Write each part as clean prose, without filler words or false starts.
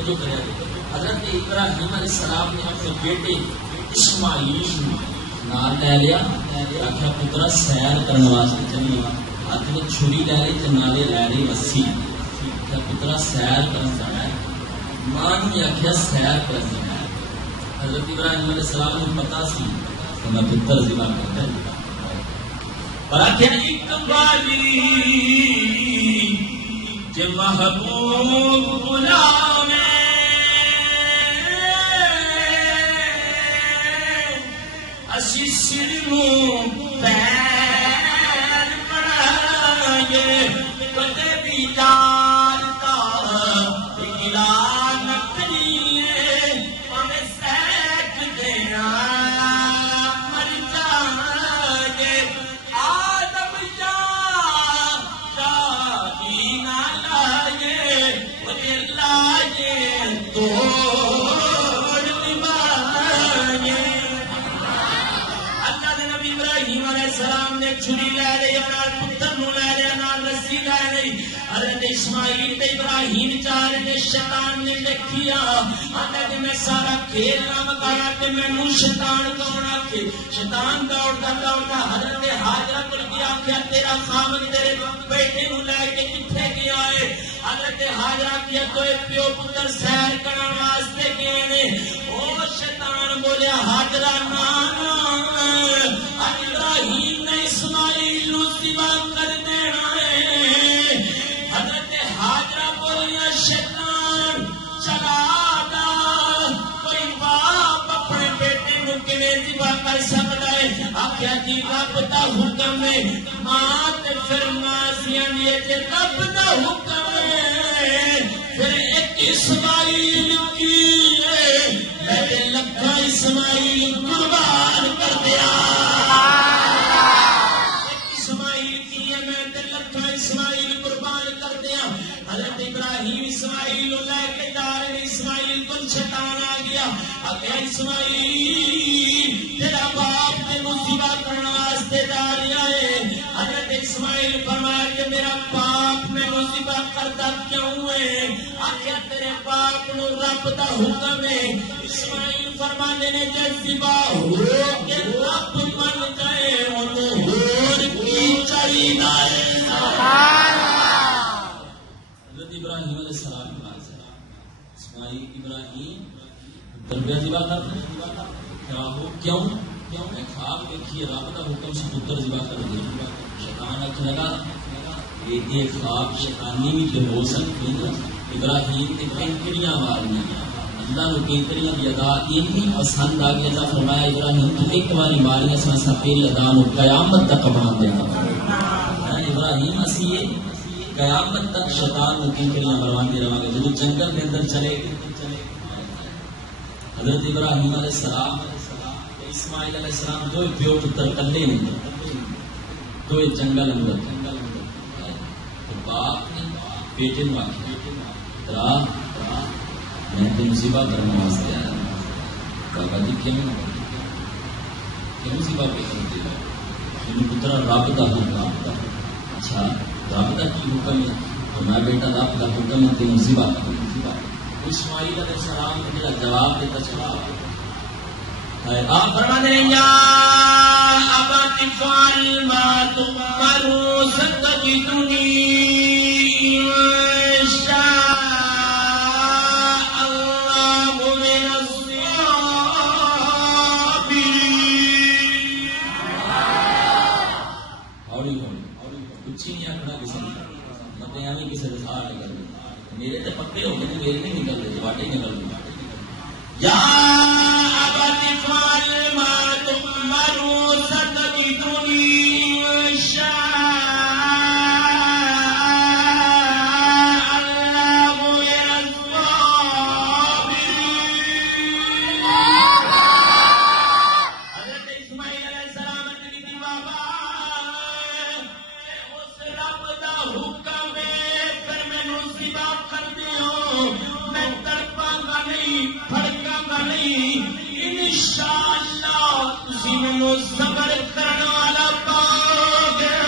توجہ کرے. حضرت ابراہیم علیہ السلام نے اپنے بیٹے اسماعیل نال لے لیا. آخیا پترا سیر کرنے واسطے چلی. ہاتھ میں چھری لے لی تے نالے لے لی رسی. آخیا پترا سیر کرن جانا ہے. ماں نے آخیا سیر کرن جانا ہے. حضرت ابراہیم علیہ السلام کو پتا سی کہ میں پتر ذبح کرتا ہوں. پر آخیا ایک باری کہ محبوب بلاوے اسی سر نوں پیر بنائے کدے بھی جانتا گلا نہ کریے ہمیں سیک دینا مر جائے. آدم شادی نہ لائے مجھے لائے تو السلام نے چھری لے لی اور پتر نو لے لیا نال رسی لے لی. حضرت اسماعیل تے ابراہیم چار نے شیطان نے دیکھیا آندا کہ میں سارا کھیل نہ مکایا تے مینوں شیطان کون آکھے. شیطان دوڑدا دوڑدا حضرت ہاجرہ کول گیا. آکھیا تیرا خاوند تیرے بیٹے نو لے کے کتھے گیا ہے؟ حضرت ہاجرہ کیا تو پیو پتر سیر کرن واسطے گئے نے. او شیطان بولیا ہاجرہ نا ابراہیم نے اسماعیل نو ذبح کر دینا ہے. حضرت ہاجرہ بولیا شیطان چلا دا کوئی باپ اپنے بیٹے نو کیویں ذبح کر سکدا ہے؟ آخیا جی رب دا حکم ہے. ماں تے پھر ماسیاں دی تے رب دا حکم ہے. پھر ایک اسماعیل کی میرے لکھا اسماعیل قربان کر دیا. اسماعیل قربان کر دیا. حضرت ابراہیم اسماعیل لے کے جا رہے. اسماعیل کو شیطان آ گیا. آگیا اسماعیل تیرا باپ تینوں ذبح کرنے واسطے جا رہا ہے. حضرت اسماعیل فرمایا کہ میرا باپ مینوں ذبح کرتا کیوں ہے؟ آگیا تیرے باپ نو رب دا حکم ہے. اسماعیل فرمانے نے جب ذبح ہو کے رب من جائے انہوں ہور کی چاہیدا ہے. حضرت ابراہیم علیہ السلام کی بات ہے. اسماعیل ابراہیم دربیا ذبح کرتے کیا ہو کیوں میں خواب دیکھیے رب کا حکم سے پتر ذبح کر دیا. شیطان اچھ لگا یہ خواب شیطانی بھی جو ہو سکتی ہے. ابراہیم کے کینکریاں والی اللہ نے کینکریاں کی ادا اتنی پسند آ گئی. اللہ فرمایا ابراہیم تو ایک باری ماری اساں تیری ادا نو قیامت تک بنا دینا. ابراہیم اسی قیامت تک شیطان کو کینکریاں مرواندے رہاں گے. جب جنگل کے اندر چلے حضرت ابراہیم علیہ السلام اسماعیل علیہ السلام دو پیو پتر کلے نہیں دو جنگل اندر. باپ نے بیٹے نو آخیا میں تین ذبح کرنے واسطے آیا. بابا جی کیوں ذبح پہ کرتے ہو؟ تین پترا رب دا حکم. اچھا رب دا کی حکم ہے تو میں بیٹا رب دا حکم ہے تین ذبح کر. اسماعیل علیہ السلام نے جڑا جواب دیتا چلا آپ فرماتے ہیں یا ابت فعل ما تؤمر ستجدنی میرے تو پکے ہو گئے میرے نہیں نکل رہے واٹے نکل رہے. یا ابت فعل ما تؤمر ستجدنی ان شاء اللہ من الصابرین. حضرت اسماعیل علیہ السلام نے کہا بابا اس رب دا حکم ہے پھر مینوں ذبح کر دیو. میں تڑپاں گا نہیں پھڑکاں گا نہیں. انشاءاللہ تسی مینوں صبر کرن والا پاؤ گے.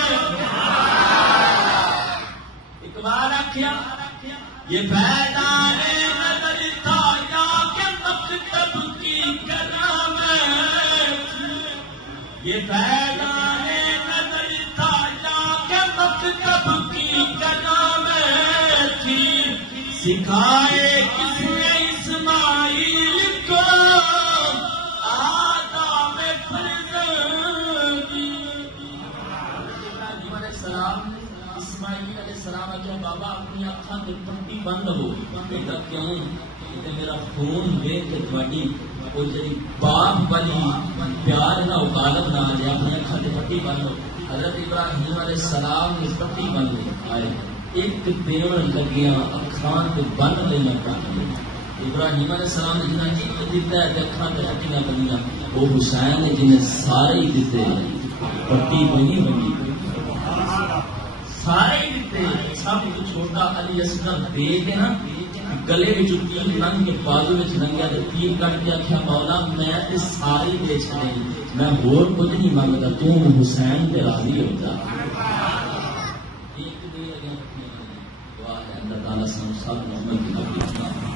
اقبال آکھیا یہ میدان نظر فیضان نظر تھا جا کے مکتب کی جگہ میں تھی سکھائے کس نے اسماعیل کو آداب فرزندی اسماعیل علیہ السلام کیا بابا اپنی اکھاں تے پٹی بند ہو بیٹا کیوں کہ میرا خون دیکھ کے تھوڑی وہ جی باپ والی پیار نہ غالب نہ آ جائے اپنی اکھاں تے پٹی بند ہو حضرت ابراہیم علیہ السلام کی پٹی بند آئے ایک دیون لگیاں اکھاں تے بند لینا پٹی ابراہیم علیہ السلام نے جنہیں ایک دیتا ہے اکھاں تے پٹی نہ بنیاں وہ حسین نے جنہیں سارے ہی دیتے پٹی بنی بنی سارے دیتے سب چھوٹا علی اصغر دے کے نا گلے میں تیر لنگ کے بازو میں لنگیا تو تیر کٹ کے آخیا مولا میں تے ساری دے چھڑے میں ہور کچھ نہیں مانگتا تو حسین تے راضی ہو جا ایک دے اگے دعا ہے اللہ تعالی سب محمد کی